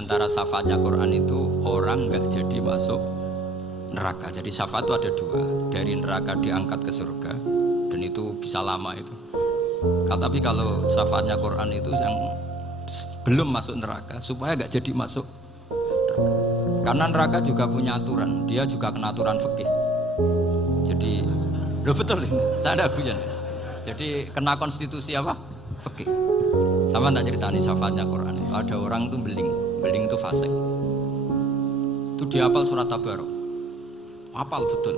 antara syafaatnya Quran itu orang nggak jadi masuk neraka. Jadi syafaat itu ada dua, dari neraka diangkat ke surga, dan itu bisa lama itu. Tapi kalau syafaatnya Quran itu yang belum masuk neraka supaya nggak jadi masuk neraka. Karena neraka juga punya aturan, dia juga kena aturan fikih. Jadi, loh betul ini, saya ada guyon. Jadi kena konstitusi apa? Fikih. Sama tak ceritani syafaatnya Quran itu ada orang tuh beling itu fasik. Itu dia hafal surat Tabarok. Hafal betul.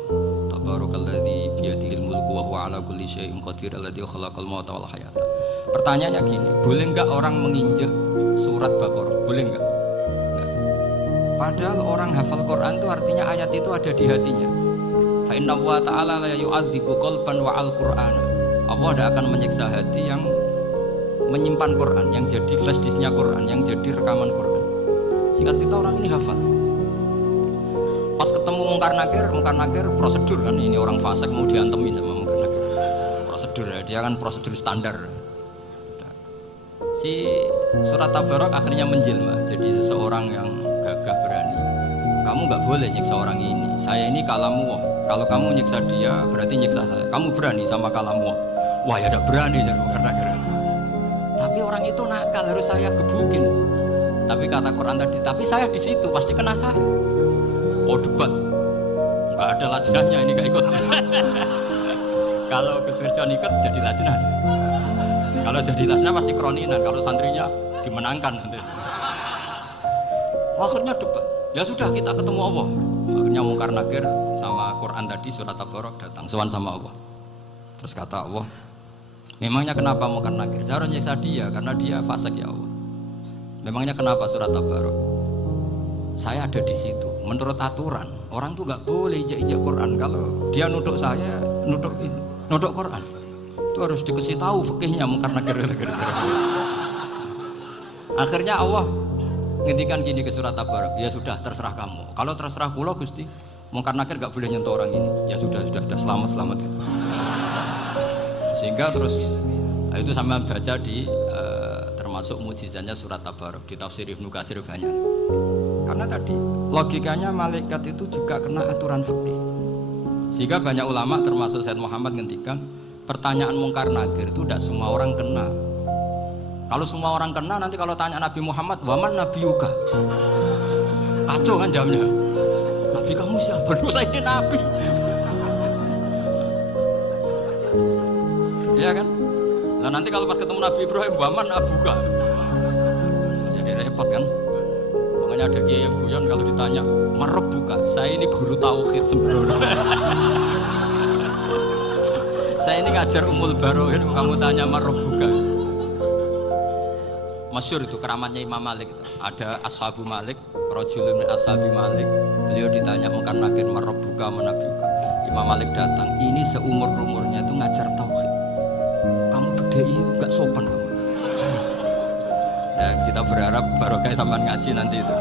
Tabarakalladzi biyadihil mulku wa huwa ala kulli syai'in qadir alladzi khalaqal mauta wal hayata. Pertanyaannya gini, boleh enggak orang menginjek surat Baqarah? Boleh enggak? Enggak. Padahal orang hafal Quran itu artinya ayat itu ada di hatinya. Fa inna wa ta'ala la yu'adzibu qalban wa al-Qur'ana. Allah tidak akan menyiksa hati yang menyimpan Quran, yang jadi flash disknya Quran, yang jadi rekaman Quran. Singkat cerita orang ini hafal. Pas ketemu Mungkar Nakir prosedur kan, ini orang fasik mau diantemin sama Mungkar Nakir. Prosedur ya, dia kan prosedur standar. Si surat Tabarok akhirnya menjelma jadi seseorang yang gagah berani. Kamu nggak boleh nyiksa orang ini. Saya ini kalamu. Kalau kamu nyiksa dia berarti nyiksa saya. Kamu berani sama kalamu. Wah ya udah berani jadi Mungkar Nakir. Tapi orang itu nakal, harus saya gebukin. Tapi kata Quran tadi, tapi saya di situ pasti kena saya. Oh debat, nggak ada lajnahnya ini nggak ikut. Kalau keserjon ikut jadi lajnah. Kalau jadi lajnah pasti kroninan. Kalau santrinya dimenangkan nanti. Akhirnya debat. Ya sudah kita ketemu Allah. Akhirnya Mungkar Nakir sama Quran tadi surat Tabarok datang sowan sama Allah. Terus kata Allah, memangnya kenapa Mungkar Nakir? Saya harus nyiksa dia karena dia fasik ya Allah. Memangnya kenapa surat Tabarok? Saya ada di situ. Menurut aturan orang tuh nggak boleh ijak Quran. Kalau dia nuduk saya, nuduk Quran, itu harus dikasih tahu fikihnya Mungkar Nakir. Akhirnya Allah ngendikan gini ke surat Tabarok, ya sudah terserah kamu. Kalau terserah kula Gusti, Mungkar Nakir nggak boleh nyentuh orang ini. Ya sudah selamat. Sehingga terus itu sama baca di termasuk mukjizatnya surat Tabarok di tafsir Ibnu Katsir banyak. Karena tadi logikanya malaikat itu juga kena aturan fikih. Sehingga banyak ulama termasuk Said Muhammad ngendikan pertanyaan Mungkar Nakir itu tidak semua orang kena. Kalau semua orang kena nanti kalau tanya Nabi Muhammad, waman nabiyuka? Kacau kan jamnya. Nabi kamu siapa? Saya ini nabi. Ya kan? Nah nanti kalau pas ketemu Nabi Ibrahim, waman abuka? Jadi repot kan? Makanya ada kiai yang guyon kalau ditanya, merebuka, saya ini guru tauhid sebenarnya. Saya ini ngajar Ummul Barohin, kamu tanya merebuka. Masyhur itu keramatnya Imam Malik itu. Ada Ashabu Malik, rajulun min ashabi Malik. Beliau ditanya Mungkar Nakir merebuka menabiuka. Imam Malik datang, ini seumur-umurnya itu ngajar tauhid. Kamu gede itu enggak sopan kamu. Nah, kita berharap barokah sampean ngaji nanti itu.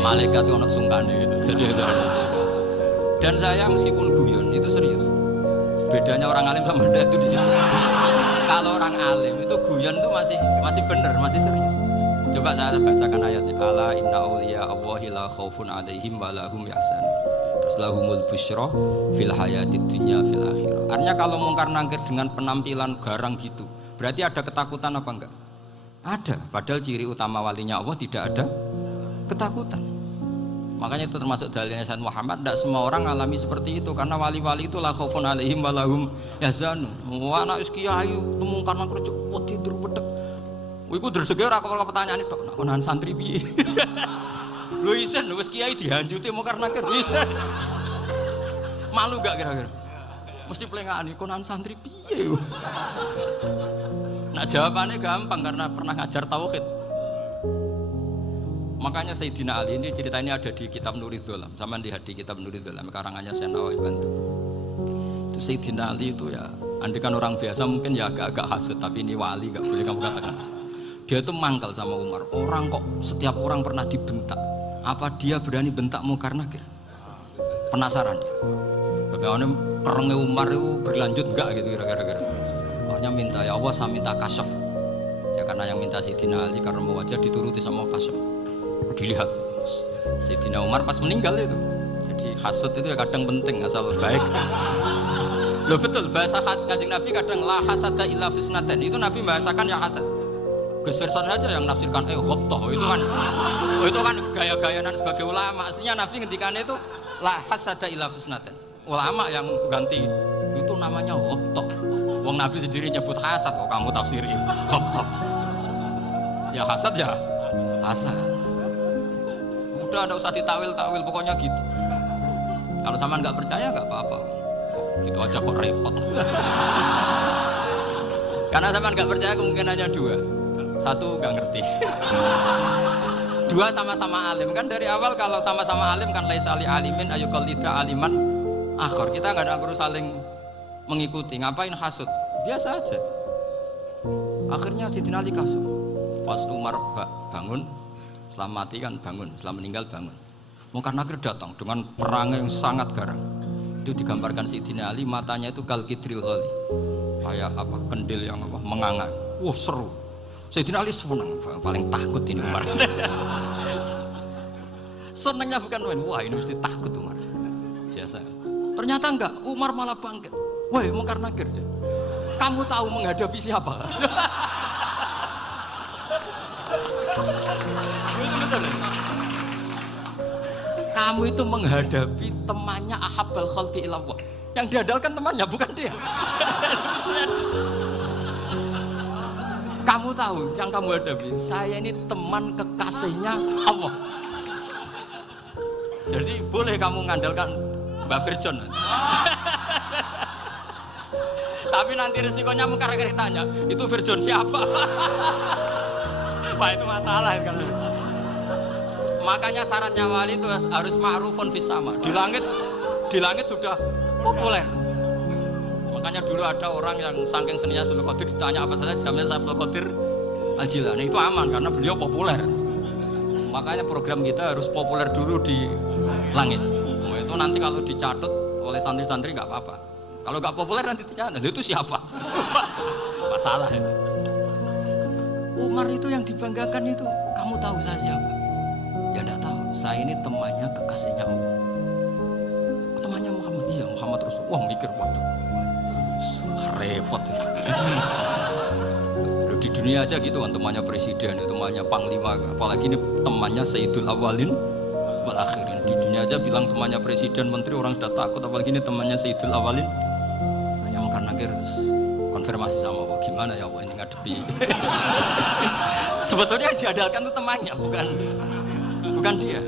Malaikat itu anak sungkane itu. Jadi itu. Dan saya meskipun guyon itu serius. Bedanya orang alim sama ndak itu di situ. Kalau orang alim itu guyon itu masih benar, masih serius. Coba saya bacakan ayatnya. Ala inna auliya Allahi la khaufun alaihim wa lahum yahzanun. Terus lahumul busyra fil hayatid dunya fil akhirah. Artinya kalau Mungkar Nakir dengan penampilan garang gitu, berarti ada ketakutan apa enggak? Ada. Padahal ciri utama walinya Allah tidak ada ketakutan. Makanya itu termasuk dalilnya Sayyid Muhammad, tidak semua orang alami seperti itu karena wali-wali itu la khaufun alaihim wa lahum yahzanun. Wah anak kiai Mungkar Nakir cuk tidur pedek. Iku dresege ora kok pertanyaan itu nak konan santri piye. Lho isen wis kiai dihanjuti Mungkar Nakir. Malu gak kira-kira? Mesti plengakane konan santri piye. Nah jawabannya gampang karena pernah ngajar tauhid. Makanya Sayyidina Ali ini cerita ini ada di kitab Nurul Dzolam. Sama lihat di kitab Nurul Dzolam karangannya Syekh Nawawi Bantu. Itu Sayyidina Ali itu ya, andikan orang biasa mungkin ya agak hasut, tapi ini wali gak boleh kamu katakan hasut. Dia itu mangkal sama Umar. Orang kok setiap orang pernah dibentak. Apa dia berani bentak Mungkar Nakir? Penasaran dia. Bagaimana kerengnya Umar itu berlanjut enggak gitu kira-kira. Akhirnya minta ya Allah saya minta kasyaf. Ya karena yang minta Sayyidina Ali karena mau wajah dituruti sama Kasuf. Dilihat Sayyidina Umar pas meninggal itu. Jadi hasud itu ya kadang penting asal baik. Loh betul, bahasa Kanjeng Nabi kadang la hasada illa fisnaten. Itu Nabi bahasakan ya hasad. Gus Verson saja yang nafsirkan ghobtoh itu kan gaya-gayanan sebagai ulama. Aslinya Nabi ngendikannya itu la hasada illa fisnaten. Ulama yang ganti itu namanya ghobtoh. Wong Nabi sendiri nyebut hasad kok kamu tafsiri ghobtoh. Ya hasad ya hasad. Udah enggak usah ditawil-tawil pokoknya gitu. Kalau sama nggak percaya nggak apa-apa. Gitu aja kok repot. Karena sama nggak percaya kemungkinannya dua. Satu nggak ngerti. Dua sama-sama alim. Kan dari awal kalau sama-sama alim kan laisa li alimin ayuqallida aliman akhir. Kita nggak perlu saling mengikuti. Ngapain hasud? Biasa aja. Akhirnya Sayyidina Ali kasih. Pas Umar bangun, setelah mati kan bangun, setelah meninggal bangun. Mungkar Nakir datang dengan perang yang sangat garang. Itu digambarkan Sayyidina Ali matanya itu kal kidril ghali. Kayak apa? Kendil yang apa? Menganga. Wah, seru. Sayyidina Ali senang, paling takut ini Umar. Senangnya bukan main, wah ini mesti takut Umar. Biasa. Ternyata enggak, Umar malah bangkit. Wah, Mungkar Nakir. Kamu tahu menghadapi siapa? Kamu itu menghadapi temannya ahabbal khalqi ilallah. Yang diandalkan temannya bukan dia. Kamu tahu yang kamu hadapi, saya ini teman kekasihnya Allah. Jadi boleh kamu mengandalkan Mbak Virjon. Tapi nanti resikonya Mungkar Nakir tanya, itu Virjon siapa? Wah itu masalah kan. Makanya syaratnya wali itu harus ma'rufun fis sama. Di langit sudah populer. Makanya dulu ada orang yang saking seninya Abdul Qadir ditanya apa saja jamnya Abdul Qadir Al-Jilani itu aman karena beliau populer. Makanya program kita harus populer dulu di langit. Itu nanti kalau dicatut oleh santri-santri nggak apa-apa. Kalau nggak populer nanti dicatat itu siapa? Masalah ya. Umar itu yang dibanggakan itu, kamu tahu saya siapa? Ya enggak tahu, saya ini temannya kekasihnya Allah. Temannya Muhammad, iya Muhammad Rasul. Wah mikir, waduh, repot. Di dunia aja gitu kan, temannya presiden, temannya panglima, apalagi ini temannya Sayyidul Awalin wal Akhirin. Di dunia aja bilang temannya presiden, menteri, orang sudah takut, apalagi ini temannya Sayyidul Awalin. Hanya Mungkar Nakir terus konfirmasi sama Allah, gimana ya Allah ini ngadepi. Sebetulnya yang diandalkan itu temannya, bukan dia.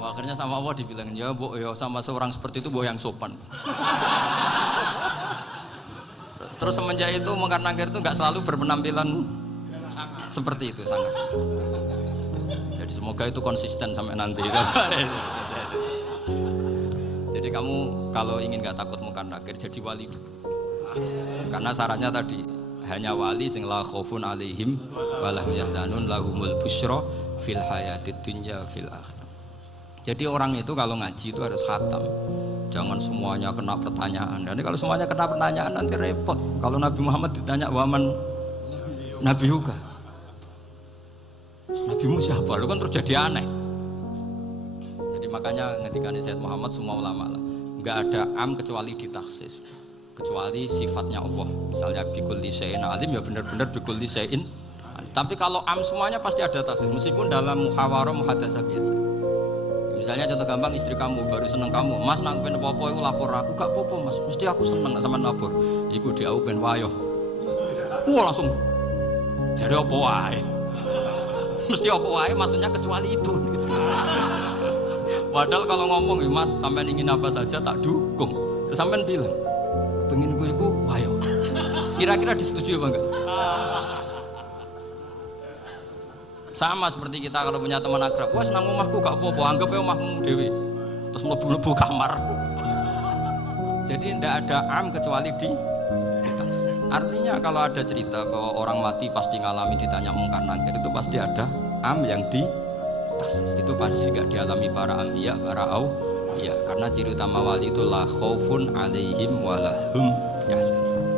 Wah, akhirnya sama Allah dibilang, ya Bu, ya sama seorang seperti itu Bu yang sopan. Terus semenjak itu Mungkar Nakir itu nggak selalu berpenampilan seperti itu sangat. Jadi semoga itu konsisten sampai nanti. Jadi kamu kalau ingin nggak takut Mungkar Nakir jadi wali dulu. Karena syaratnya tadi hanya wali sing la khaufun alaihim walahum yahzanun lahumul busyra fil hayatid dunya fil akhirah. Jadi orang itu kalau ngaji itu harus khatam. Jangan semuanya kena pertanyaan. Dan kalau semuanya kena pertanyaan nanti repot. Kalau Nabi Muhammad ditanya waman Nabi juga. Nabimu siapa? Lu kan terjadi aneh. Jadi makanya ngendikan Sayyid Muhammad semua ulama lah. Enggak ada am kecuali ditaksis. Kecuali sifatnya Allah. Misalnya bikulli syai'in alim ya benar-benar bikulli syai'in. Tapi kalau am semuanya pasti ada taksis. Meskipun dalam muhawarah muhadasah biasa. Misalnya contoh gampang, istri kamu baru seneng kamu, Mas nak pengen apa-apa itu lapor aku, gak apa-apa Mas, mesti aku seneng sama lapor. Iku dia aku pengen wayo. Wah langsung jadi apa wae. Mesti apa wae maksudnya kecuali itu gitu. Padahal kalau ngomong Mas sampean ingin apa saja tak dukung. Terus sampean bilang pengen gue iku wayo. Kira-kira disetujui apa enggak? Sama seperti kita kalau punya teman akrab, wah senang omahku gak apa-apa, anggap ya omahmu dewi, terus mlebu-mlebu kamar. Jadi tidak ada am kecuali di taksis. Artinya kalau ada cerita bahwa orang mati pasti ngalami ditanya Mungkar Nakir, itu pasti ada am yang di taksis. Itu pasti juga dialami para anbiya, para auliya. Karena ciri utama wali itu la khaufun alaihim walahum yahzanun.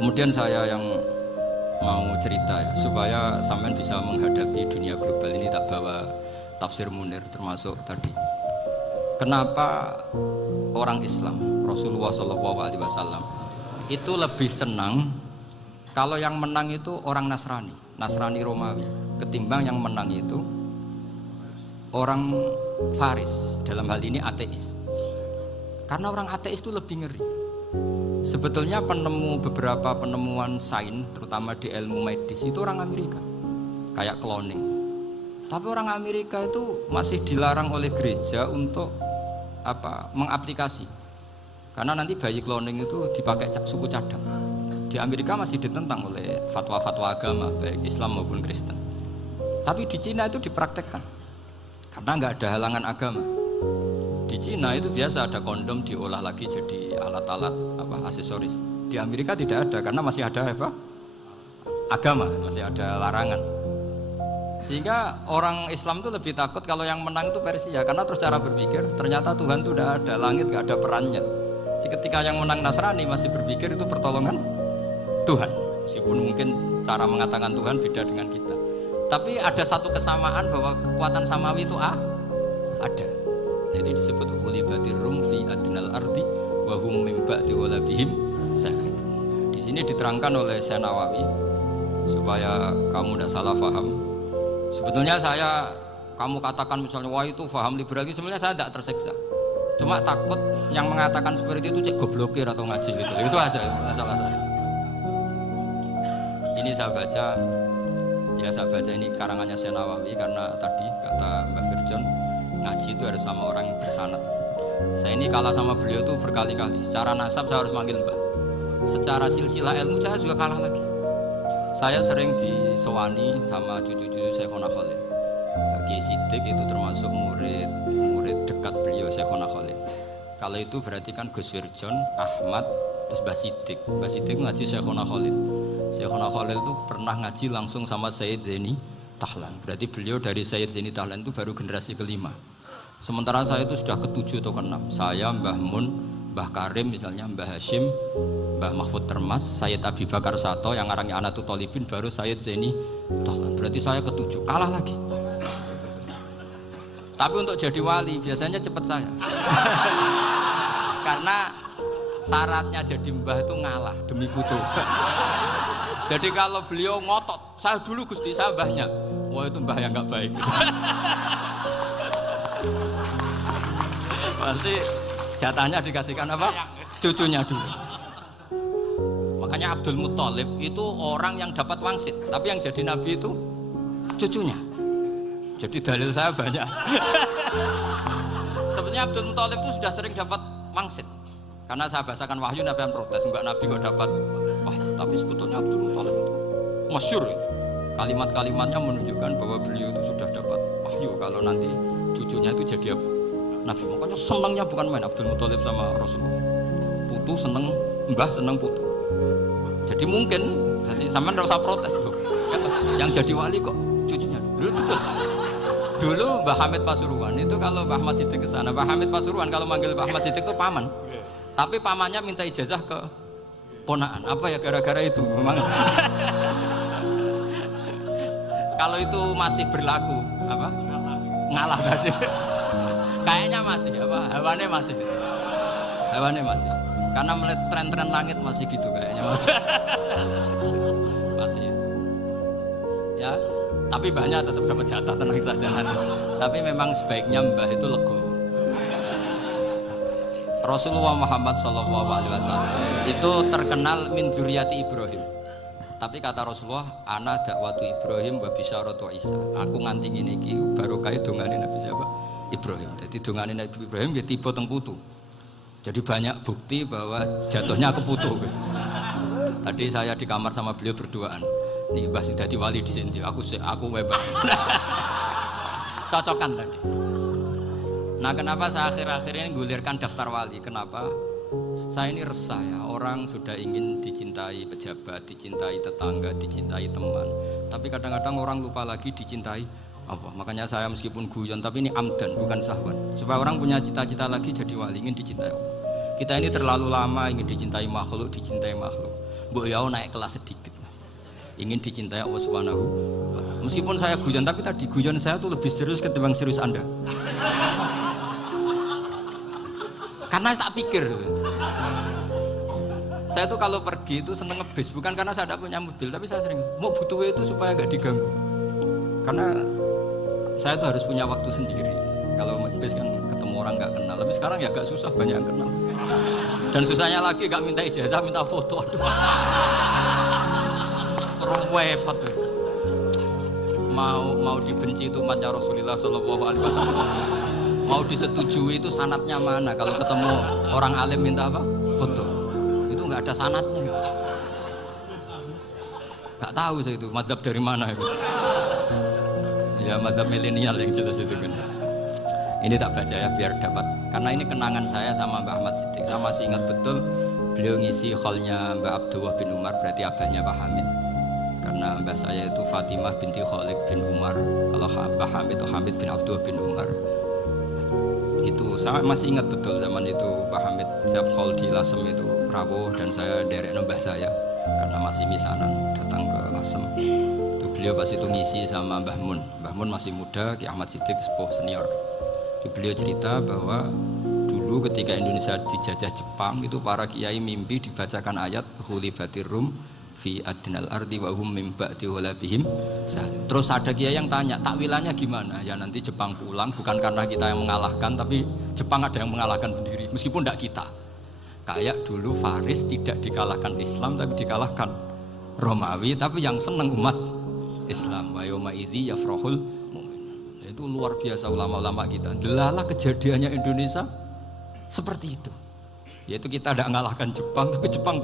Kemudian saya yang mau cerita ya supaya sampean bisa menghadapi dunia global ini, tak bawa tafsir Munir termasuk tadi. Kenapa orang Islam Rasulullah SAW itu lebih senang kalau yang menang itu orang Nasrani Romawi ketimbang yang menang itu orang Faris, dalam hal ini ateis. Karena orang ateis itu lebih ngeri. Sebetulnya beberapa penemuan sains terutama di ilmu medis itu orang Amerika, kayak cloning. Tapi orang Amerika itu masih dilarang oleh gereja untuk mengaplikasi. Karena nanti bayi cloning itu dipakai suku cadang. Di Amerika masih ditentang oleh fatwa-fatwa agama baik Islam maupun Kristen. Tapi di Cina itu dipraktekkan karena nggak ada halangan agama. Di Cina itu biasa ada kondom diolah lagi jadi alat-alat aksesoris. Di Amerika tidak ada karena masih ada agama, masih ada larangan. Sehingga orang Islam itu lebih takut kalau yang menang itu Persia, karena terus cara berpikir ternyata Tuhan itu udah ada, langit nggak ada perannya. Jadi ketika yang menang Nasrani masih berpikir itu pertolongan Tuhan, meskipun mungkin cara mengatakan Tuhan beda dengan kita. Tapi ada satu kesamaan bahwa kekuatan samawi itu ada. Jadi disebut ghulibatir rum fi adnal ardi wa hum min ba'di ghalabihim saghibun. Di sini diterangkan oleh Syekh Nawawi supaya kamu tidak salah paham. Sebetulnya kamu katakan misalnya wah itu paham liberal, sebenarnya saya tidak tersiksa. Cuma takut yang mengatakan seperti itu cek goblokir atau ngaji gitu. Itu aja masalah saya. Ini saya baca ini karangannya Syekh Nawawi karena tadi kata Mbak Firjon ngaji itu harus sama orang yang bersanad. Saya ini kalah sama beliau itu berkali-kali. Secara nasab saya harus manggil Mbak. Secara silsilah ilmu saya juga kalah lagi. Saya sering disewani sama cucu-cucu Syekhona Khalil. Kiai Siddiq itu termasuk murid dekat beliau Syekhona Khalil. Kalau itu berarti kan Gus Firjon, Ahmad, terus Mbah Siddiq. Mbah Siddiq ngaji Syekhona Khalil. Syekhona Khalil itu pernah ngaji langsung sama Sayyid Zaini Tahlan. Berarti beliau dari Sayyid Zaini Tahlan itu baru generasi kelima. Sementara saya itu sudah ke-7 atau ke-6. Saya, Mbah Mun, Mbah Karim misalnya, Mbah Hashim, Mbah Mahfud Termas, Sayyid Abi Bakar Sato yang arangnya Anatul Tolibin, baru Sayyid Zaini Tahlan. Berarti saya ke-7, kalah lagi. Tapi untuk jadi wali biasanya cepat saya. Karena syaratnya jadi mbah itu ngalah demi putu. Jadi kalau beliau ngotot, saya dulu Gusti, saya mbahnya. Wah itu mbah yang nggak baik. Pasti jatahnya dikasihkan apa? Cucunya dulu. Makanya Abdul Muthalib itu orang yang dapat wangsit, tapi yang jadi nabi itu cucunya. Jadi dalil saya banyak. Sebenarnya Abdul Muthalib itu sudah sering dapat wangsit. Karena saya bahasakan wahyu, Nabi yang protes, enggak Nabi kok dapat wahyu. Tapi sebetulnya Abdul Muthalib itu masyhur. Kalimat-kalimatnya menunjukkan bahwa beliau itu sudah dapat wahyu kalau nanti cucunya itu jadi Nabi. Makanya senangnya bukan main Abdul Muthalib sama Rasulullah. Putu seneng, mbah seneng putu. Jadi mungkin, jadi sampean enggak usah protes, Bro. Yang jadi wali kok cucunya. Betul. Dulu Mbah Hamid Pasuruan itu kalau Mbah Ahmad Siddiq ke sana, Mbah Hamid Pasuruan kalau manggil Mbah Ahmad Siddiq itu paman. Tapi pamannya minta ijazah ke ponaan. Apa ya gara-gara itu memang. Kalau itu masih berlaku apa? Ngalah tadi. Kayaknya masih apa? Hewannya masih. Karena melihat tren-tren langit masih gitu kayaknya masih. Masih. Ya. Tapi banyak tetap dapat jatah, tenang saja. Tapi memang sebaiknya mbah itu lego. Rasulullah Muhammad SAW itu terkenal min dzurriyyati Ibrahim. Tapi kata Rasulullah, ana dakwatu Ibrahim wa bisyaratu Isa. Aku nganti ngene iki barokah dongane Nabi siapa? Ibrahim. Jadi dongane Nabi Ibrahim ya tiba teng putu. Jadi banyak bukti bahwa jatuhnya ke putu. Tadi saya di kamar sama beliau berduaan. Nih Mbah sing dadi wali di sini, aku webak. Cocokan tadi. Nah kenapa saya akhir-akhir ini gulirkan daftar wali? Kenapa? Saya ini resah ya, orang sudah ingin dicintai pejabat, dicintai tetangga, dicintai teman. Tapi kadang-kadang orang lupa lagi dicintai apa? Makanya saya meskipun guyon, tapi ini amdan bukan sahwan. Supaya orang punya cita-cita lagi jadi wali, ingin dicintai Allah. Kita ini terlalu lama ingin dicintai makhluk. Mbok ya naik kelas sedikit. ingin dicintai Allah Subhanahu wa Ta'ala. Meskipun saya guyon, tapi tadi guyon saya tuh lebih serius ketimbang serius Anda. Karena tak pikir. Saya tuh kalau pergi itu seneng ngebis, bukan karena saya tidak punya mobil, tapi saya sering mau butuh itu supaya gak diganggu. Karena saya tuh harus punya waktu sendiri. Kalau ngebis kan ketemu orang gak kenal, tapi sekarang ya agak susah, banyak yang kenal. Dan susahnya lagi gak minta ijazah, minta foto. Aduh. Terus repot tuh. Mau dibenci itu umatnya Rasulullah Shallallahu Alaihi Wasallam. Mau disetujui itu sanatnya mana? Kalau ketemu orang alim minta apa? Foto. Itu nggak ada sanatnya. Nggak tahu saya itu mazhab dari mana itu. Ya mazhab milenial yang jelas itu kan. Ini tak baca ya biar dapat. Karena ini kenangan saya sama Mbak Ahmad Siddiq. Saya masih ingat betul beliau ngisi kholnya Mbak Abdullah bin Umar, berarti abahnya Pak Hamid. Karena mbak saya itu Fatimah binti Khalid bin Umar. Kalau Mbak Hamid itu Hamid bin Abdullah bin Umar. Itu saya masih ingat betul zaman itu Pak Hamid setiap khol di Lasem itu rawuh dan saya derek mbah saya karena masih misanan datang ke Lasem. Itu beliau pas itu ngisi sama Mbah Mun. Mbah Mun masih muda, Ki Ahmad Siddiq sepuh senior. Itu beliau cerita bahwa dulu ketika Indonesia dijajah Jepang itu para kiai mimpi dibacakan ayat Ghulibatir Rum fi adnal ardi wa hum min ba'di ghalabihim. Terus ada kiai yang tanya, takwilannya gimana? Ya nanti Jepang pulang bukan karena kita yang mengalahkan, tapi Jepang ada yang mengalahkan sendiri, meskipun tidak kita. Kayak dulu Faris tidak dikalahkan Islam tapi dikalahkan Romawi, tapi yang senang umat Islam. Wa yauma idzi yafrahul mu'min. Itu luar biasa ulama-ulama kita. Delalah kejadiannya Indonesia seperti itu. Yaitu kita tidak mengalahkan Jepang, tapi Jepang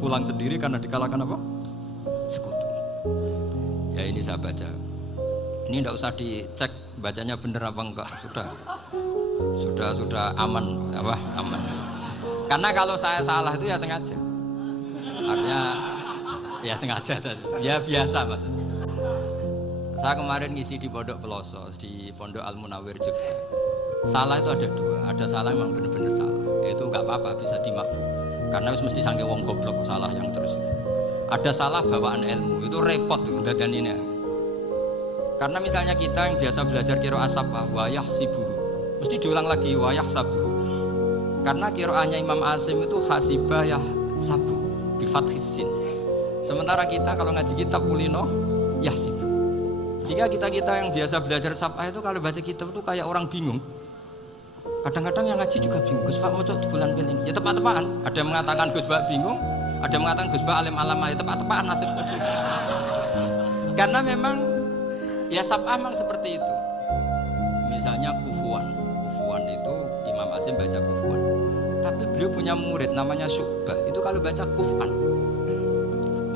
pulang sendiri karena dikalahkan apa? Sekutu. Ya ini saya baca. Ini tidak usah dicek bacanya benar apa enggak, sudah aman apa? Aman. Karena kalau saya salah itu ya sengaja. Artinya ya sengaja saja. Ya biasa maksudnya. Saya kemarin ngisi di Pondok Peloso, di Pondok Al Munawir Jogja. Salah itu ada dua, ada salah memang benar-benar salah, itu nggak apa-apa bisa dimaafkan karena mesti sangke wong goblok salah yang terus itu. Ada salah bawaan ilmu itu repot tuh dan ini karena misalnya kita yang biasa belajar qiraah sabah wayah sibuhu mesti diulang lagi wayah sabuhu karena qiraahnya Imam Asim itu hasibah yah sabu bi fathis sin, sementara kita kalau ngaji kitab kulino yahsibu. Sehingga kita yang biasa belajar sabah itu kalau baca kitab itu kayak orang bingung. Kadang-kadang yang ngaji juga bingung, Gus Pak mau di bulan piling, ya tepat-tepatan. Ada yang mengatakan Gus Pak bingung, ada yang mengatakan Gus Pak alim alamah, ya tepat-tepatan nasib itu. Karena memang ya sab'ah memang seperti itu. Misalnya kufuan itu Imam Asim baca kufuan. Tapi beliau punya murid namanya Syu'bah, itu kalau baca kufan.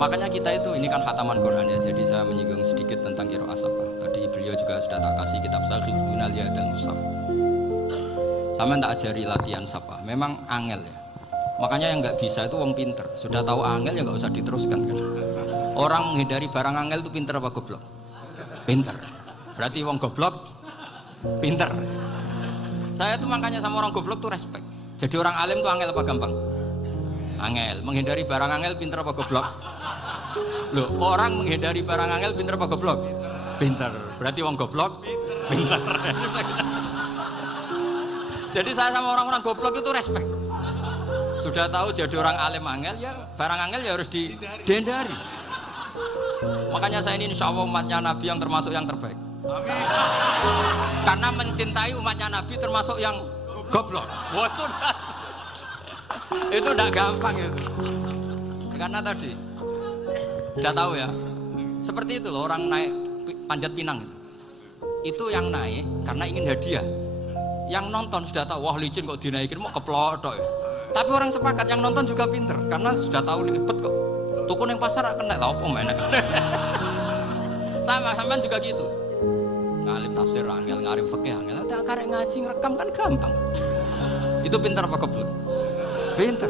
Makanya kita itu, ini kan khataman Quran ya, jadi saya menyinggung sedikit tentang qiraah sab'ah. Tadi beliau juga sudah tak kasih kitab Sahih Hifdzunal Ya dan Mushaf. Sama tak ajari latihan sapa, memang angel ya. Makanya yang nggak bisa itu wong pinter. Sudah tahu angel ya nggak usah diteruskan kan. Orang menghindari barang angel itu pinter apa goblok? Pinter. Berarti wong goblok pinter. Saya tuh makanya sama orang goblok tuh respect. Jadi orang alim tuh angel apa gampang? Angel. Menghindari barang angel pinter apa goblok? Loh, orang menghindari barang angel pinter apa goblok? Pinter. Berarti wong goblok pinter. Jadi saya sama orang-orang goblok itu respect. Sudah tahu jadi orang alim angel ya barang angel ya harus dihindari. Makanya saya ini insya Allah umatnya Nabi yang termasuk yang terbaik. Amin. Karena mencintai umatnya Nabi termasuk yang goblok. Itu tidak gampang itu. Karena tadi sudah tahu ya. Seperti itu loh orang naik panjat pinang itu yang naik karena ingin hadiah. Yang nonton sudah tahu, wah licin kok dinaikin mau keplok ya. Tapi orang sepakat yang nonton juga pinter karena sudah tahu ribet kok. Tukun yang pasar kena tahu apa mana. Sama juga gitu. Ngalim tafsir angel, ngalim fikih angel. Tapi karek ngaji ngerekam kan gampang. Itu pinter apa goblok? Pinter.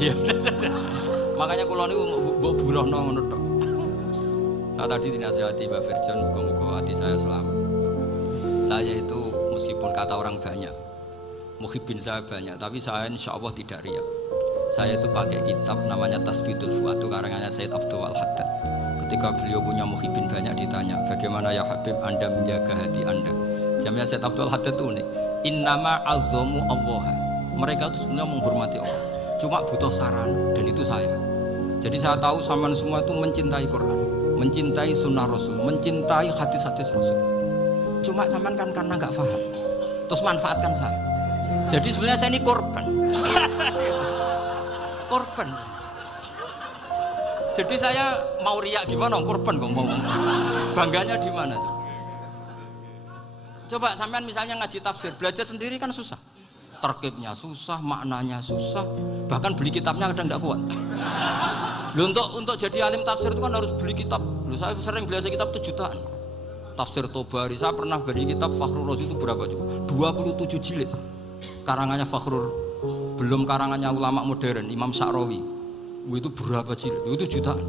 Iya. Makanya kula niku mbok burohno ngono tok. Saya tadi dinasihati Mbak Virjon, muga-muga hati saya selamat. Saya itu meskipun kata orang banyak, muhibbin saya banyak, tapi saya insya Allah tidak riak. Saya itu pakai kitab namanya Tasbitul Fuad, itu karangannya Said Abdul Al-Haddad. Ketika beliau punya muhibin banyak ditanya, bagaimana ya Habib Anda menjaga hati Anda? Jamnya Said Abdul Al-Haddad itu unik. Innama azzamu Allah. Mereka itu sebenarnya menghormati Allah, cuma butuh saran, dan itu saya. Jadi saya tahu sampean semua itu mencintai Quran, mencintai sunnah Rasul, mencintai hadis-hadis Rasul. Cuma sampean kan karena nggak paham, terus manfaatkan saya. Jadi sebenarnya saya ini korban. Korban. Jadi saya mau riak gimana? Korban kok mau. Bangganya di mana? Coba sampean misalnya ngaji tafsir, belajar sendiri kan susah. Terkibnya susah, maknanya susah, bahkan beli kitabnya kadang nggak kuat. Loh, untuk jadi alim tafsir itu kan harus beli kitab. Loh, saya sering belajar kitab itu jutaan. Tafsir Tobari, saya pernah beli kitab Fakhrur Razi itu berapa juga? 27 jilid. Karangannya Fakhrur, belum karangannya ulama modern, Imam Sya'rawi. Itu berapa jilid? Itu jutaan.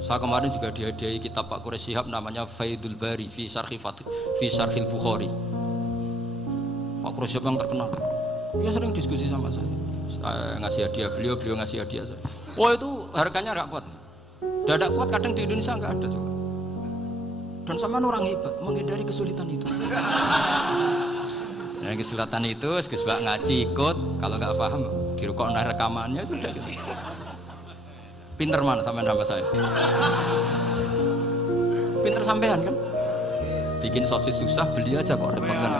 Saya kemarin juga dihadiahi kitab Pak Quraish Shihab namanya Faidul Bari fi Syarhil Bukhari. Pak Quraish Shihab yang terkenal. Dia sering diskusi sama saya ngasih hadiah beliau ngasih hadiah saya. Oh itu harganya nggak kuat. Tidak kuat kadang di Indonesia nggak ada coba. Dan sama orang hebat menghindari kesulitan itu. Nah, kesulitan itu sebab ngaji ikut, kalau nggak paham dirukok rekamannya sudah gitu. Pinter mana sampean sama saya? Pinter sampean kan? Bikin sosis susah beli aja kok repot kan?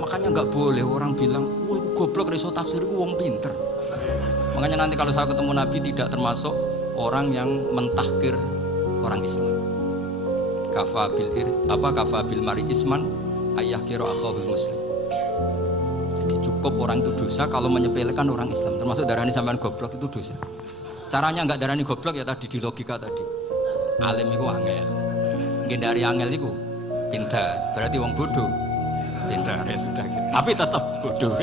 Makanya nggak boleh orang bilang, wah goblok reso tafsir ku wong pinter. Makanya nanti kalau saya ketemu Nabi tidak termasuk orang yang mentahkir orang Islam. Kafabil mari isman ayah kira akhul muslim. Jadi cukup orang itu dosa kalau menyepelekan orang Islam, termasuk darani sampean goblok itu dosa. Caranya nggak darani goblok ya tadi di logika tadi. Alim itu angel, gendari angel itu pintar, berarti wong bodoh. Pintar ya sudah gitu. Tapi tetap bodoh.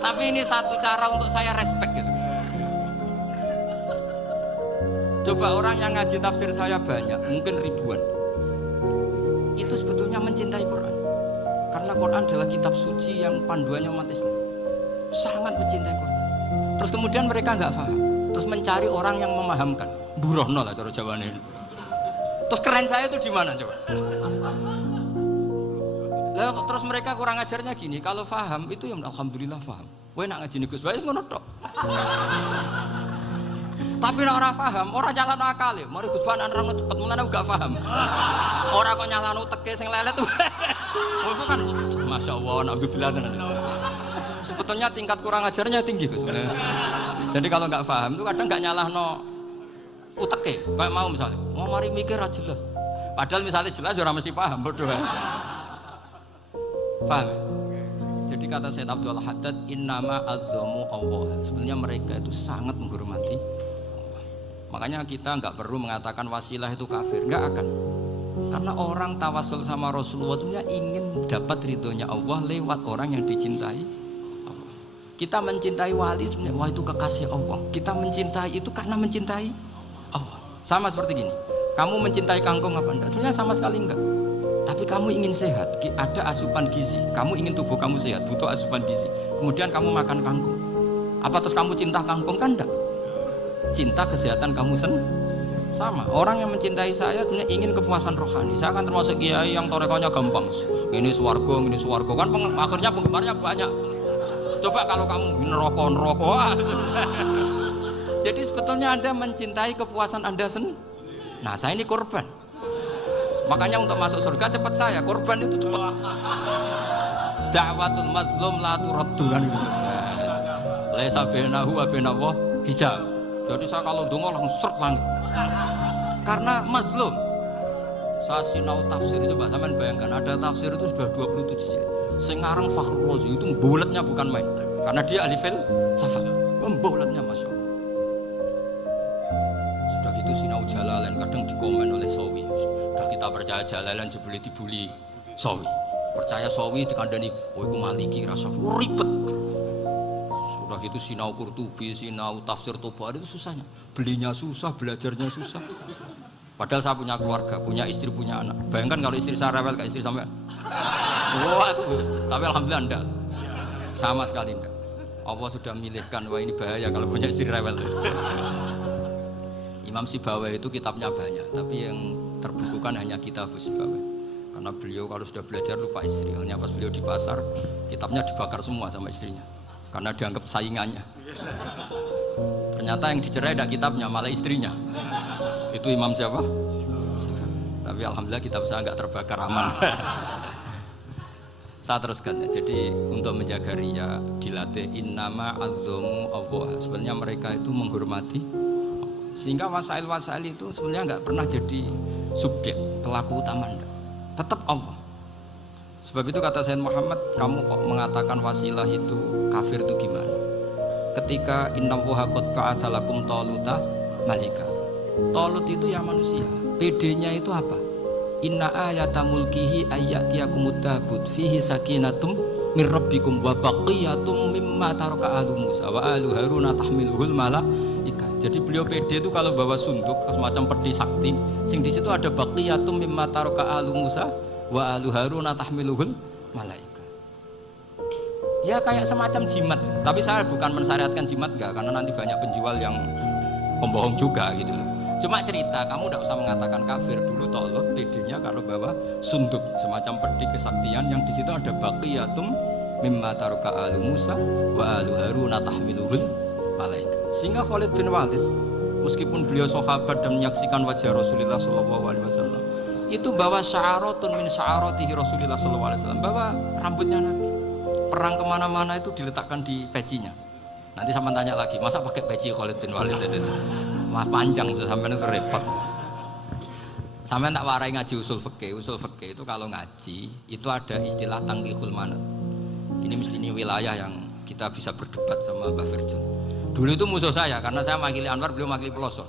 Tapi ini satu cara untuk saya respect gitu. Coba orang yang ngaji tafsir saya banyak, mungkin ribuan. Itu sebetulnya mencintai Quran. Karena Quran adalah kitab suci yang panduannya umat Islam. Sangat mencintai Quran. Terus kemudian mereka nggak paham. Terus mencari orang yang memahamkan. Burono lah cara jawabannya ini. Terus keren saya itu di mana coba? Lah terus mereka kurang ajarnya gini, kalau paham itu ya alhamdulillah paham. Kowe nak ngaji Gus Bae ngono tok. Tapi nek ora paham, ora nyalano akal ya. Mari Gus Bae nerangno cepet mulane gak paham. Ora kok nyalano teke sing lelet. Maksud kan masyaallah naudzubillah tenan. Sebetulnya tingkat kurang ajarnya tinggi Gus. Jadi kalau nggak paham itu kadang nggak nyalahno uteke. Kayak mau misalnya, mau mari mikir aja jelas. Padahal misalnya jelas orang mesti paham bodoh. Paham? Jadi kata Said Abdul Haddad, innama azzamu Allah. Sebenarnya mereka itu sangat menghormati Allah. Makanya kita nggak perlu mengatakan wasilah itu kafir, nggak akan. Karena orang tawasul sama Rasulullah itu ingin dapat ridhonya Allah lewat orang yang dicintai Allah. Kita mencintai wali sebenarnya, wah itu kekasih Allah. Kita mencintai itu karena mencintai Allah. Sama seperti gini, kamu mencintai kangkung apa enggak? Sebenarnya sama sekali enggak. Tapi kamu ingin sehat, ada asupan gizi. Kamu ingin tubuh kamu sehat, butuh asupan gizi. Kemudian kamu makan kangkung. Apa terus kamu cinta kangkung? Kan enggak. Cinta kesehatan kamu sama. Orang yang mencintai saya ingin kepuasan rohani. Saya kan termasuk kiai yang torekonya gampang. Ini swarga, kan akhirnya penggemarnya banyak. Coba kalau kamu neraka. Jadi sebetulnya Anda mencintai kepuasan Anda sendiri. Nah, saya ini korban. Makanya untuk masuk surga cepat saya, korban itu cepat. Da'watul mazlum la turaddu kan. Laisa bainahu wa bainallah hijab. Jadi saya kalau donga langsung seret langit. Karena mazlum. Saya sinau tafsir coba sampean bayangkan, ada tafsir itu sudah 27 jilid. Sing ngarang Fakhrur Razi itu bulatnya bukan main. Karena dia ahli filsafat. Bulatnya Masya Allah. Sudah gitu sinau Jalalain kadang dikomen oleh Sawi. Sudah kita percaya Jalalain jebule dibuli Sawi. Percaya Sawi dikandani, oh itu Maliki rasa ribet. Sudah gitu sinau Qurtubi, sinau tafsir Tobari itu susahnya. Belinya susah, belajarnya susah. Padahal saya punya keluarga, punya istri, punya anak. Bayangkan kalau istri saya rewel kayak istri sampean. Wah, itu. Tapi alhamdulillah enggak. Sama sekali enggak. Allah sudah milihkan, wah ini bahaya kalau punya istri rewel. Imam Sibawai itu kitabnya banyak, tapi yang terbukukan hanya kitab Sibawai. Karena beliau kalau sudah belajar lupa istri. Hanya pas beliau di pasar, kitabnya dibakar semua sama istrinya. Karena dianggap saingannya. Ternyata yang dicerai tidak kitabnya, malah istrinya. Itu Imam siapa? Tapi alhamdulillah kitab saya nggak terbakar, aman. Saya teruskan ya. Jadi untuk menjaga ria dilatih innama azzamu Allah. Sebenarnya mereka itu menghormati, sehingga wasail itu sebenarnya nggak pernah jadi subjek pelaku utama, tetap Allah. Sebab itu kata Sayyid Muhammad, kamu kok mengatakan wasilah itu kafir itu gimana? Ketika innallaha qad ba'atsa lakum taluta malika. Talut itu ya manusia. PD-nya itu apa? Inna ayata mulkihi ayyatiyakumud tabut fihi sakinatum min rabbikum wa baqiyatum mimma taraka alu Musa wa alu Haruna tahmiluhul malaika. Jadi beliau PD itu kalau bawa sunduk semacam peti sakti, sing di situ ada baqiyatum mimma taraka alu Musa wa alu Haruna tahmiluhul malaika. Ya kayak semacam jimat. Tapi saya bukan mensyariatkan jimat enggak, karena nanti banyak penjual yang pembohong juga gitu loh. Cuma cerita, kamu tidak usah mengatakan kafir. Dulu Talut PD-nya kalau bawa sunduk semacam peti kesaktian yang di situ ada baqiyatum mimma taraka alu Musa wa alu Haruna tahmiluhul malaika. Sehingga Khalid bin Walid meskipun beliau sahabat dan menyaksikan wajah Rasulullah SAW, itu bawa sya'aratun min sya'aratihi Rasulullah SAW, bawa rambutnya Nabi. Perang kemana-mana itu diletakkan di pecinya. Nanti sama tanya lagi, masa pakai peci Khalid bin Walid itu? Wah panjang itu, sampai itu repot. Sampai tak warai ngaji usul fikih. Usul fikih itu kalau ngaji itu ada istilah tangkihul manat. Ini mesti ini wilayah yang kita bisa berdebat sama Mbah Firjun. Dulu itu musuh saya karena saya makili Anwar, beliau makili pelosok.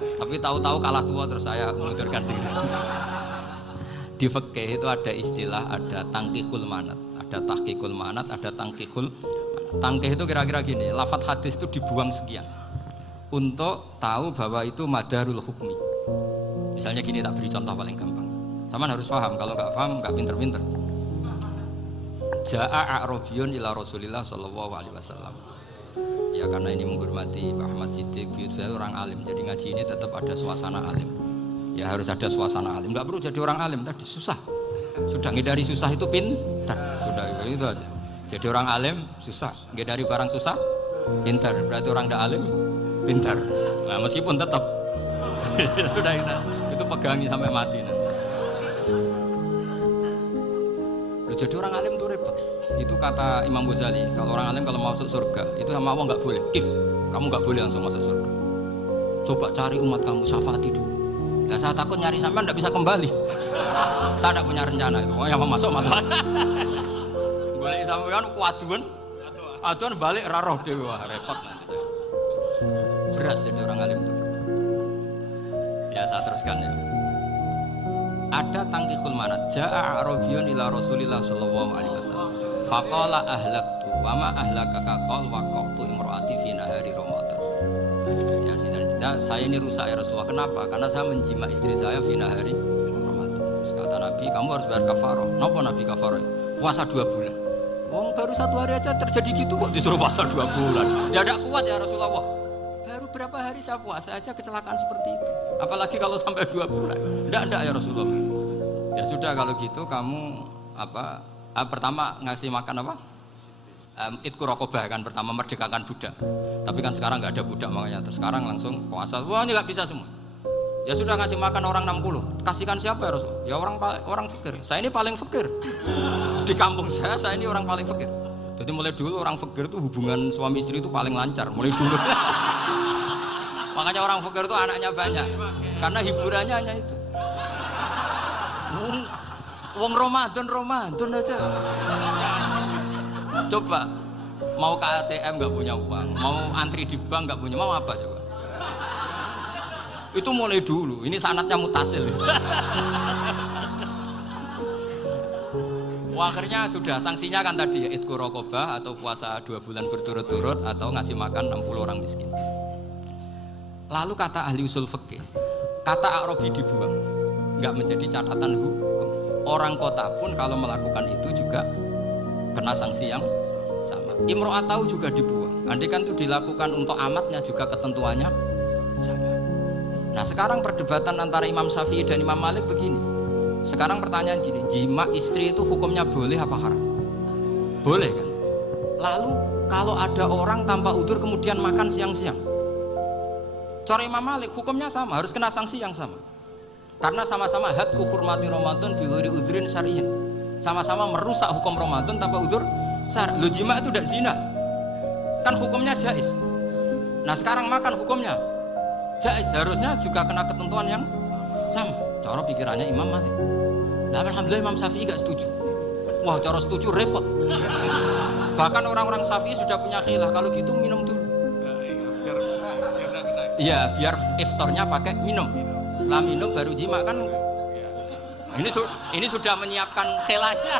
Tapi tahu-tahu kalah tua terus saya mengundurkan diri. Di fikih itu ada istilah, ada tangkihul manat, ada tahqiqul manat, ada tangkihul manat. Tangkih itu kira-kira gini, lafadz hadis itu dibuang sekian untuk tahu bahwa itu madarul hukmi. Misalnya gini, tak beri contoh paling gampang. Sama harus paham, kalau nggak paham nggak pinter-pinter. Ja'a a'rabiyun ila Rasulillah sallallahu alaihi wasallam. Ya karena ini menghormati Pak Ahmad Siddiq, saya orang alim, jadi ngaji ini tetap ada suasana alim. Ya harus ada suasana alim, nggak perlu jadi orang alim tadi susah. Sudah ngindari susah itu pintar, sudah itu aja. Jadi orang alim susah, ngindari barang susah pintar, berarti orang tidak alim pintar. Nah meskipun tetap sudah itu pegangi sampai mati nanti. Jadi orang alim itu repot. Itu kata Imam Ghazali, kalau orang alim kalau mau masuk surga itu sama Allah nggak boleh kif, kamu nggak boleh langsung masuk surga. Coba cari umat kamu, syafaati dulu. Ya saya takut nyari sampean nggak bisa kembali. Saya tidak punya rencana itu. Pokoknya mau masuk. Boleh sampean kuaduan, aduan balik raroh dewa, repot nanti saya. Berat jadi orang alim itu. Ya saya teruskan ya. Ada tangkihul manat. Ja'a a'rabiyun ila Rasulillah sallallahu alaihi wasallam. Faqala ahlaktu wa ma ahlakaka qal waqtu imraati fi nahari Ramadan. Ya saya ini rusak ya Rasulullah. Kenapa? Karena saya menjima istri saya fi nahari Ramadan. Terus kata Nabi, kamu harus bayar kafarah. Napa Nabi kafarah? Puasa 2 bulan. Wong baru 1 hari aja terjadi gitu kok disuruh puasa 2 bulan. Ya tidak kuat ya Rasulullah. Baru berapa hari saya puasa aja kecelakaan seperti itu. Apalagi kalau sampai 2 bulan. Enggak ya Rasulullah. Ya sudah kalau gitu kamu pertama ngasih makan apa? Itku rokobah kan, pertama merdekakan budak. Tapi kan sekarang nggak ada budak, makanya terus sekarang langsung puasa. Wah ini nggak bisa semua. Ya sudah ngasih makan orang 60. Kasihkan siapa ya Rasul? Ya orang fakir. Saya ini paling fakir. Di kampung saya ini orang paling fakir. Jadi mulai dulu orang fakir itu hubungan suami istri itu paling lancar. Mulai dulu. Makanya orang fakir itu anaknya banyak. Karena hiburannya hanya itu. Wong Ramadan aja. Coba mau ke ATM nggak punya uang, mau antri di bank nggak punya, mau apa coba? Itu mulai dulu. Ini sanatnya mutasil. Wah, akhirnya sudah sanksinya kan tadi ya, itqu raqabah atau puasa 2 bulan berturut-turut atau ngasih makan 60 orang miskin. Lalu kata ahli usul fikih, kata a'rabi dibuang, nggak menjadi catatan hukum. Orang kota pun kalau melakukan itu juga kena sanksi yang imro'atahu juga dibuang. Andai kan itu dilakukan untuk amatnya juga ketentuannya sama. Nah sekarang perdebatan antara Imam Syafi'i dan Imam Malik begini. Sekarang pertanyaan gini, jima istri itu hukumnya boleh apa haram? Boleh kan? Lalu kalau ada orang tanpa udzur kemudian makan siang-siang, cara Imam Malik hukumnya sama, harus kena sanksi yang sama. Karena sama-sama hadku hurmati Ramadan bighairi udzrin syar'iyyin. Sama-sama merusak hukum Ramadan tanpa udzur syar'i. Lu jima itu tidak zina. Kan hukumnya jais. Nah, sekarang makan hukumnya jais, harusnya juga kena ketentuan yang sama. Cara pikirannya Imam Malik. Nah, alhamdulillah Imam Syafi'i gak setuju. Wah, cara setuju repot. Bahkan orang-orang Syafi'i sudah punya khilaf, kalau gitu minum dulu. Iya, biar iftarnya pakai minum. Setelah minum baru jima kan. Ini sudah menyiapkan khilafnya.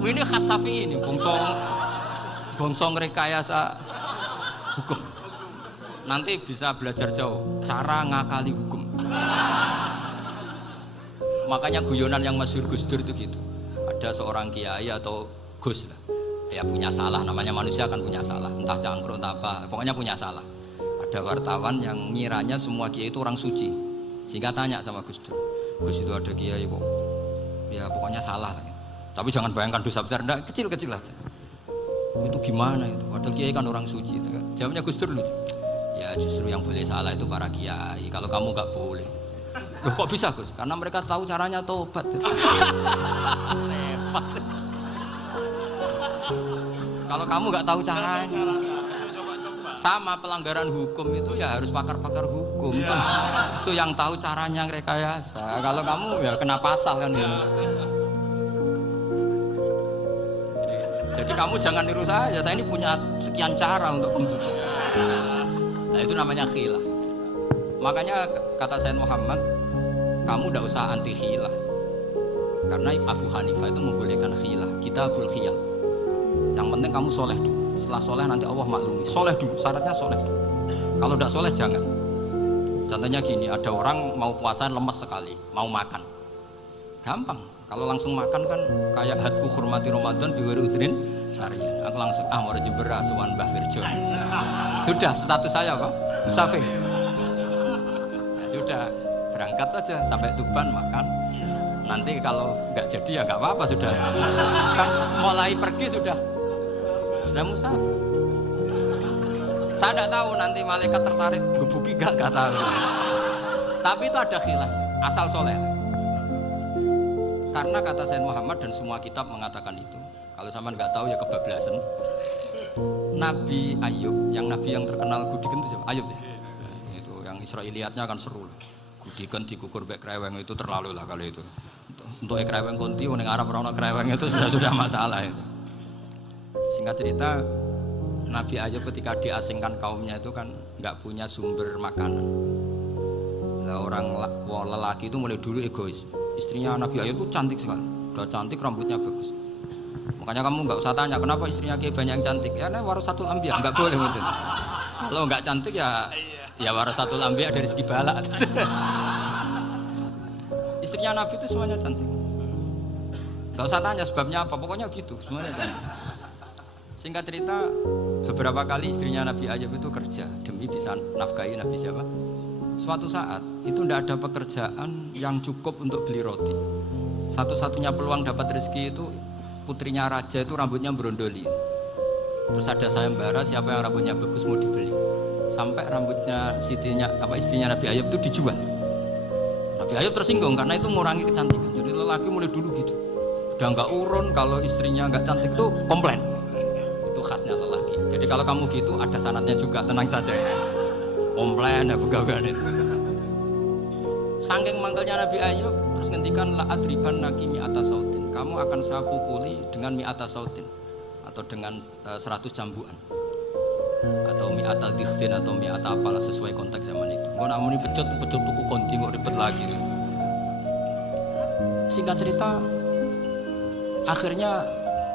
Ini khas Syafi'i ini, bongsong rekayasa hukum. Nanti bisa belajar jauh cara ngakali hukum. Makanya guyonan yang masyhur Gus Dur itu gitu. Ada seorang kiai atau Gus lah, ya punya salah, namanya manusia kan punya salah, entah cangkruk entah apa, pokoknya punya salah. Ada wartawan yang ngiranya semua kiai itu orang suci, sehingga tanya sama Gus Dur, Gus itu ada kiai kok, ya pokoknya salah lah. Tapi jangan bayangkan dosa besar, enggak, kecil-kecil aja. Itu gimana itu? Padahal kiai kan orang suci. Jawabnya Gus Dur lucu. Ya justru yang boleh salah itu para kiai. Kalau kamu nggak boleh. Loh, kok bisa Gus? Karena mereka tahu caranya tobat. Kalau kamu nggak tahu caranya, sama pelanggaran hukum itu ya harus pakar-pakar hukum. Itu yang tahu caranya rekayasa. Kalau kamu ya kena pasal kan. Jadi kamu jangan niru saya ini punya sekian cara untuk pembuktian. Nah itu namanya khilaf. Makanya kata Sayyid Muhammad, kamu tidak usah anti khilaf. Karena Abu Hanifah itu membolehkan khilaf. Kita abul khiyal. Yang penting kamu soleh dulu. Setelah soleh nanti Allah maklumi. Soleh dulu, syaratnya soleh dulu. Kalau tidak soleh jangan. Contohnya gini, ada orang mau puasa lemes sekali, mau makan. Gampang. Kalau langsung makan kan kayak hadku hormati Ramadan bighairi udzrin syar'iyyin. Aku langsung mau jember asuhan Mbah Firjo. Sudah status saya Pak, musafir. Ya sudah, berangkat aja sampai Tuban makan. Nanti kalau nggak jadi ya nggak apa-apa sudah. Kan mulai pergi sudah musafir. Saya tidak tahu nanti malaikat tertarik gebuki nggak tahu. Tapi itu ada khilaf, asal soleh. Karena kata Sayyid Muhammad dan semua kitab mengatakan itu. Kalau sama nggak tahu ya kebablasan. Nabi Ayub, yang terkenal Gudiken itu siapa? Ayub ya. Itu yang Israiliyatnya kan seru. Gudiken dikukur bek kreweng itu terlalu lah kalau itu. Untuk kreweng konti, orang Arab orang kreweng itu sudah masalah itu. Singkat cerita, Nabi Ayub ketika diasingkan kaumnya itu kan nggak punya sumber makanan. Nah, orang lelaki itu mulai dulu egois. Istrinya Nabi Ayub itu cantik sekali, udah cantik, rambutnya bagus. Makanya kamu nggak usah tanya kenapa istrinya Kiai banyak yang cantik. Ya, nah, warasatul anbiya nggak boleh gitu. Kalau nggak cantik ya warasatul anbiya dari segi balak. Istrinya Nabi itu semuanya cantik. Nggak usah tanya sebabnya apa, pokoknya gitu, semuanya cantik. Singkat cerita, beberapa kali istrinya Nabi Ayub itu kerja demi bisa nafkahi Nabi siapa? Suatu saat itu tidak ada pekerjaan yang cukup untuk beli roti. Satu-satunya peluang dapat rezeki itu putrinya raja itu rambutnya berondoli. Terus ada sayembara siapa yang rambutnya bagus mau dibeli. Sampai rambutnya istrinya Nabi Ayub itu dijual. Nabi Ayub tersinggung karena itu mengurangi kecantikan. Jadi lelaki mulai dulu gitu. Udah nggak urun kalau istrinya nggak cantik itu komplain. Itu khasnya lelaki. Jadi kalau kamu gitu ada sanatnya juga, tenang saja ya. Komplain ya begawan itu. Saking mangkelnya Nabi Ayub terus ngendikan la adriban naki mi'ata sautin. Kamu akan saya pukuli dengan mi'ata sautin atau dengan 100 jambuan. Atau mi'ata dikhfin atau mi'ata apalah sesuai konteks zaman itu. Engko namun pecut tuku konti kok ribet lagi. Singkat cerita akhirnya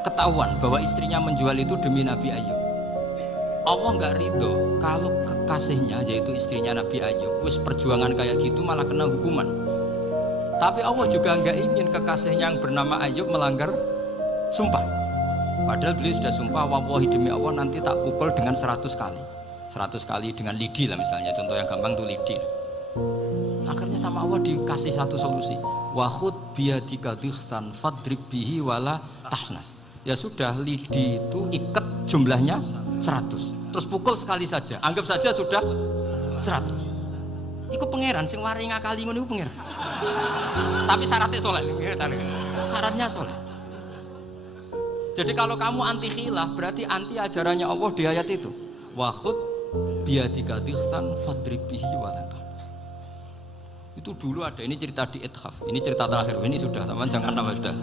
ketahuan bahwa istrinya menjual itu demi Nabi Ayub. Allah nggak ridho kalau kekasihnya yaitu istrinya Nabi Ayub wis perjuangan kayak gitu malah kena hukuman. Tapi Allah juga nggak ingin kekasihnya yang bernama Ayub melanggar sumpah. Padahal beliau sudah sumpah, wallahi demi Allah nanti tak pukul dengan 100 kali. 100 kali dengan lidi lah misalnya, contoh yang gampang tuh lidi. Akhirnya sama Allah dikasih satu solusi. Wa khud biyadika dikhtan fadrib bihi wala tahnas. Ya sudah, lidi itu ikat jumlahnya 100. Terus pukul sekali saja. Anggap saja sudah 100. Iku pangeran sing wari ngakali ngono iku pangeran. Tapi syaratnya soleh. Syaratnya soleh. Jadi kalau kamu anti khilaf berarti anti ajarannya Allah di ayat itu. Wa khud biyadika dikhtan fadrib bihi wala tahnas. Itu dulu ada, ini cerita di Ithaf. Ini cerita terakhir. Ini sudah sama jangan nama sudah.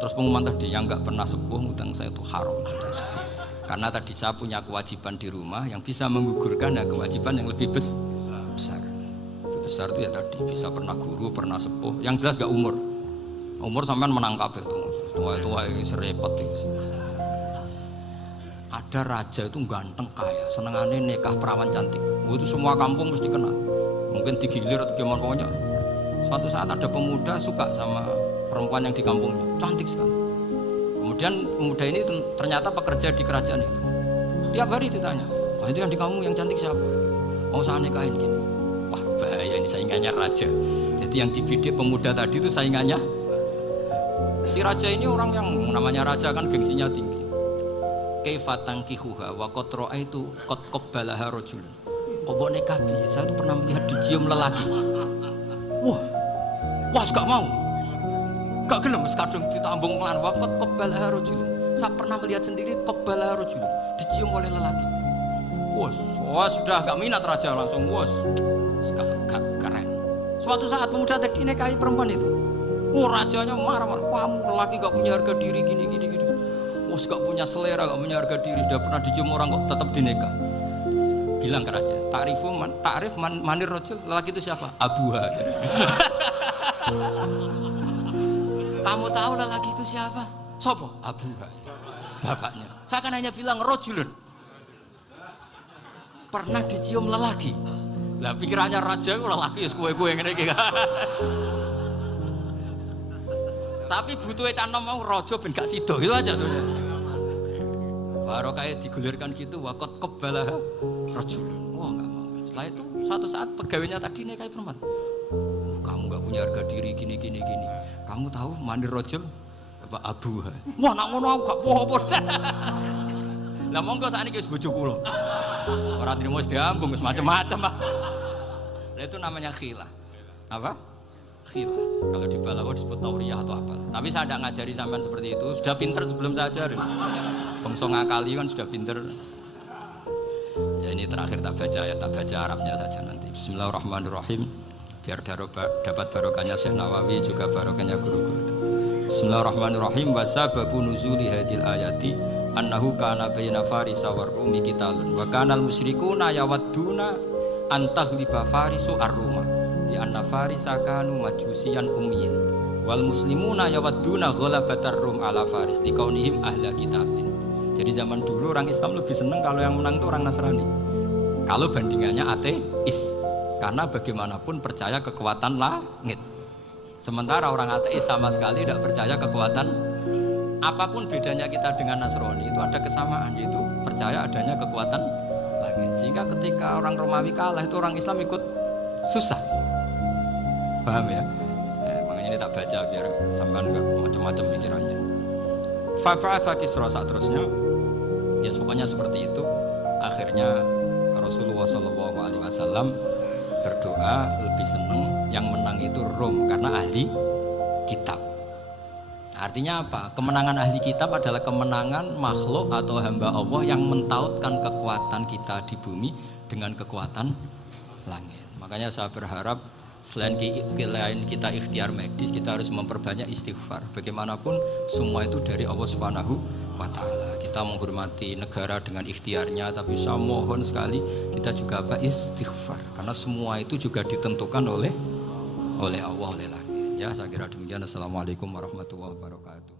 Terus pengumuman tadi yang nggak pernah sepuh ngutang saya itu haram. Karena tadi saya punya kewajiban di rumah yang bisa menggugurkan ya kewajiban yang lebih besar. Lebih besar itu ya tadi bisa pernah guru, pernah sepuh. Yang jelas gak umur. Umur sampean menang kabeh tuh. Tua-tua yang serepot itu. Ada raja itu ganteng kaya, senengannya nikah perawan cantik. Itu semua kampung mesti kenal. Mungkin digilir atau gimana pokoknya. Suatu saat ada pemuda suka sama perempuan yang di kampungnya, cantik sekali. Kemudian pemuda ini ternyata pekerja di kerajaan itu. Tiap hari ditanya, wah itu yang di kamu yang cantik siapa? Mau saya nikahin gitu. Wah bahaya, ini saingannya raja. Jadi yang dibidik pemuda tadi itu saingannya. Si raja ini orang yang namanya raja kan gengsinya tinggi. Kaifatang kihuha wa qad ra'aitu qad qabbalaha rajul. Kok mbok nikah piye? Saya tuh pernah melihat dicium lelaki. Wah gak mau. Gak gelem kadung ditambung lan wa qad qabbalaha rajul. Saya pernah melihat sendiri qabbalaha rajul, dicium oleh lelaki. Wah sudah gak minat raja langsung gak keren. Suatu saat pemuda tadi nikahi perempuan itu. Rajanya marah-marah, kamu lelaki gak punya harga diri gini. Gak punya selera, gak punya harga diri, sudah pernah dicium orang kok tetap dinikah. Bilang ke raja, ta'rif manir rajul, lelaki itu siapa? Abuha. Kamu tahu lelaki itu siapa? Sopo? Abuha. Bapaknya. Saya kan hanya bilang rajulun. Pernah dicium lelaki. Lah pikirannya raja itu lelaki ya kue-kue ngene iki. Tapi butuhnya canom mau rojo ben gak sido itu aja tuh. Baru kayak digulirkan gitu, wakot kebalah rojulun. Wah nggak mau. Setelah itu suatu saat pegawainya tadi nikahi perempuan. Kamu nggak punya harga diri gini. Kamu tahu mandir rojul apa abuha? Wah nak ngono aku gak popo. Lah monggo sakniki wis bojo kula. Ora trimo wis diambung wis macam-macam. Lah itu namanya khilah. Apa? Khilah. Kalau di balaghah disebut tauriyah atau apa. Tapi saya tidak ngajari sampean seperti itu. Sudah pinter sebelum saya ajarin. Bangsa ngakali kan sudah pinter. Ya ini terakhir tak baca Arabnya saja nanti. Bismillahirrahmanirrahim. Biar dapat barokahnya Syekh Nawawi juga barokahnya guru-guru. Bismillahirrahmanirrahim. Wasababu nuzuli hadil ayati annahu kana baina farisa war rumi qitalun wa kana al musyrikuuna yawadduna antaghliba farisu ar-ruma li anna farisa kanu majusiyan ummiyin wal muslimuna yawadduna ghalabatar rum ala faris liqaunihim ahla kitabin. Jadi zaman dulu orang Islam lebih senang kalau yang menang itu orang Nasrani. Kalau bandingannya ateis, karena bagaimanapun percaya kekuatan langit. Sementara orang ateis sama sekali tidak percaya kekuatan. Apapun bedanya kita dengan Nasrani itu ada kesamaan, yaitu percaya adanya kekuatan langit. Sehingga ketika orang Romawi kalah itu orang Islam ikut susah. Paham ya? Makanya ini tak baca biar sampean enggak macam-macam pikirannya. Fa'fa Kisra saat terusnya, ya pokoknya seperti itu. Akhirnya Rasulullah SAW berdoa lebih senang yang menang itu Rom karena ahli kitab. Artinya apa? Kemenangan ahli kitab adalah kemenangan makhluk atau hamba Allah yang mentautkan kekuatan kita di bumi dengan kekuatan langit. Makanya saya berharap selain kita ikhtiar medis, kita harus memperbanyak istighfar. Bagaimanapun semua itu dari Allah Subhanahu wa Ta'ala. Kita menghormati negara dengan ikhtiarnya, tapi saya mohon sekali kita juga istighfar, karena semua itu juga ditentukan oleh Allah, oleh langit. Ya, saya kira demikian. Assalamualaikum warahmatullahi wabarakatuh.